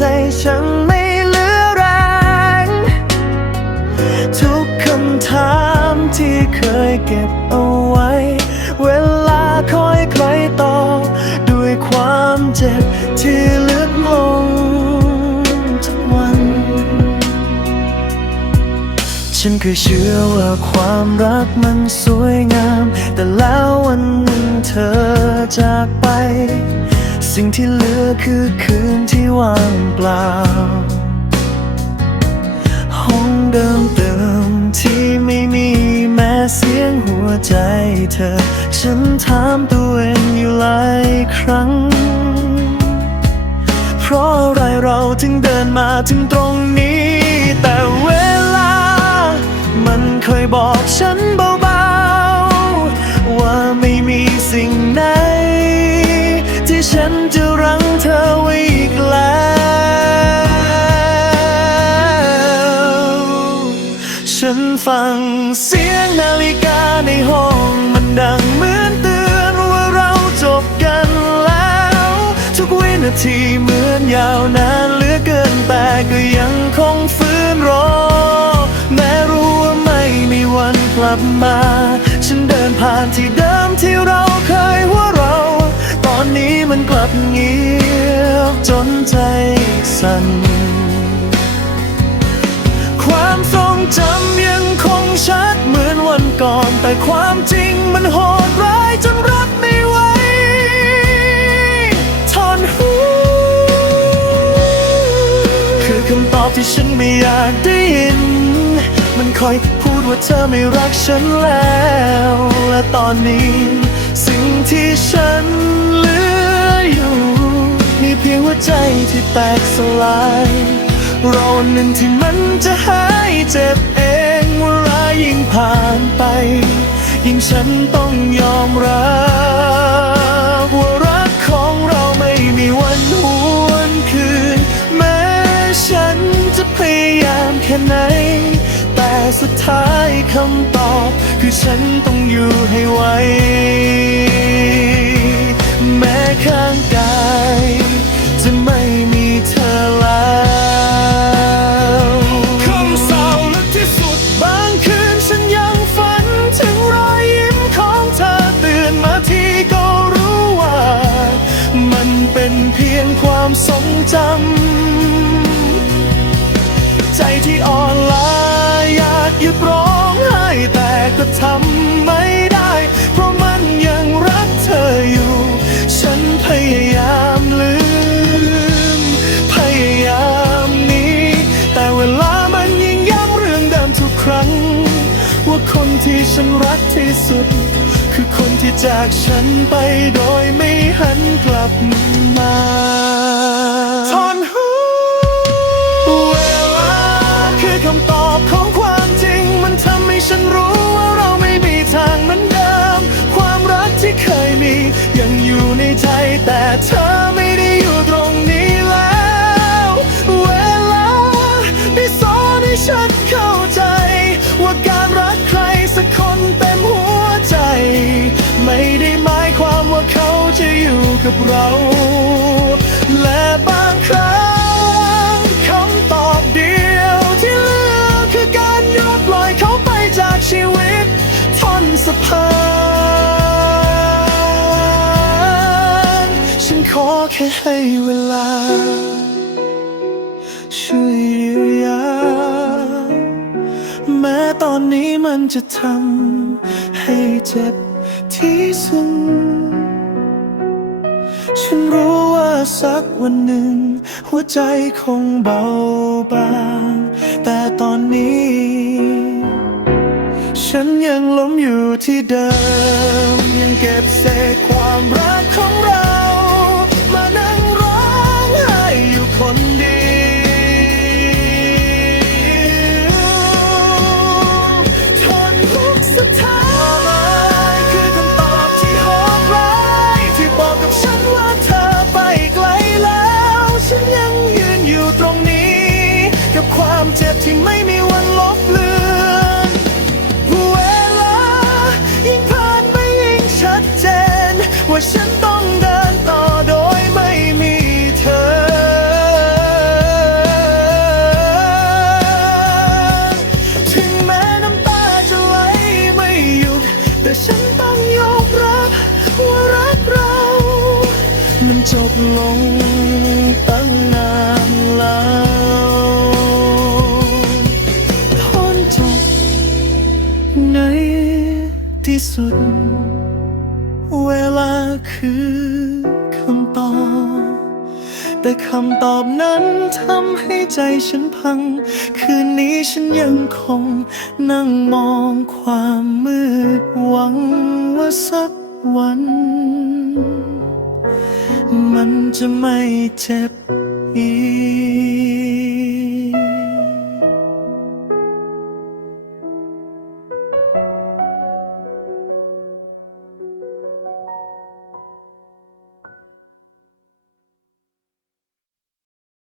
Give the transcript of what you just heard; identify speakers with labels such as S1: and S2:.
S1: ใจฉันไม่เหลือแรง ทุกคำถามที่เคยเก็บเอาไว้ เวลาคอยใครตอบด้วยความเจ็บที่ลึกลงทุกวัน ฉันเคยเชื่อว่าความรักมันสวยงาม แต่แล้ววันหนึ่งเธอจากไป สิ่งที่เหลือคือคืนที่ว่างเปล่า ห้องเดิมเติมที่ไม่มีแม้เสียงหัวใจเธอ ฉันถามตัวเองอยู่หลายครั้ง เพราะอะไรเราถึงเดินมาถึงตรง ฟังเสียงนาฬิกาในห้องมันดังเหมือนเตือนว่าเราจบกันแล้ว ทุกวินาทีเหมือนยาวนานเหลือเกินแต่ก็ยังคงฝืนรอ แม้รู้ว่าไม่มีวันกลับมา ฉันเดินผ่านที่เดิมที่เราเคยว่าเรา ตอนนี้มันกลับเงียบจนใจสั่น ความทรงจำยังคงชัดเหมือนวันก่อน แต่ความจริงมันโหดร้ายจนรับไม่ไหวทอนหูคือคำตอบที่ฉันไม่อยากได้ยิน มันคอยพูดว่าเธอไม่รักฉันแล้ว และตอนนี้ สิ่งที่ฉันเหลืออยู่ มีเพียงหัวใจที่แตกสลาย รอวันหนึ่งที่มันจะหายเจ็บเองเวลายิ่งผ่านไป ยิ่งฉันต้องยอมรับว่ารักของเราไม่มีวันหวนคืน แม้ฉันจะพยายามแค่ไหน แต่สุดท้ายคำตอบ คือฉันต้องอยู่ให้ไหว จำ ใจที่อ่อนล้าอยากหยุดร้องไห้แต่ก็ทำไม่ได้ เพราะมันยังรักเธออยู่ ฉันพยายามลืม พยายามหนี้ แต่เวลามันยิ่งย้ำเรื่องเดิมทุกครั้ง ว่าคนที่ฉันรักที่สุด คือคนที่จากฉันไปโดยไม่หัน ยังอยู่ในใจแต่เธอไม่ได้อยู่ตรงนี้แล้ว เวลาได้สอนให้ฉันเข้าใจ ว่าการรักใครสักคนเต็มหัวใจ ไม่ได้หมายความว่าเขาจะอยู่กับเรา และบางครั้งคำตอบเดียวที่เหลือคือการยอมปล่อยเขาไปจากชีวิตทนสะพาน แค่ให้เวลา ช่วยเยียวยาแม้ตอนนี้มันจะทำให้เจ็บที่สุดฉันรู้ว่าสักวันหนึ่ง หัวใจคงเบาบาง แต่ตอนนี้ ฉันยังล้มอยู่ที่เดิมยังเก็บเศษ ที่ไม่มีวันลบเลือนเวลายิ่งผ่านไปยิ่งชัดเจน ว่าฉันต้องเดินต่อโดยไม่มีเธอ ถึงแม้น้ำตาจะไหลไม่หยุด แต่ฉันต้องยอมรับว่ารักเรา มันจบลงไป สุด เวลาคือคำตอบ แต่คำตอบนั้นทำให้ใจฉันพัง คืนนี้ฉันยังคง นั่งมองความมืดหวังว่าสักวัน มันจะไม่เจ็บอีก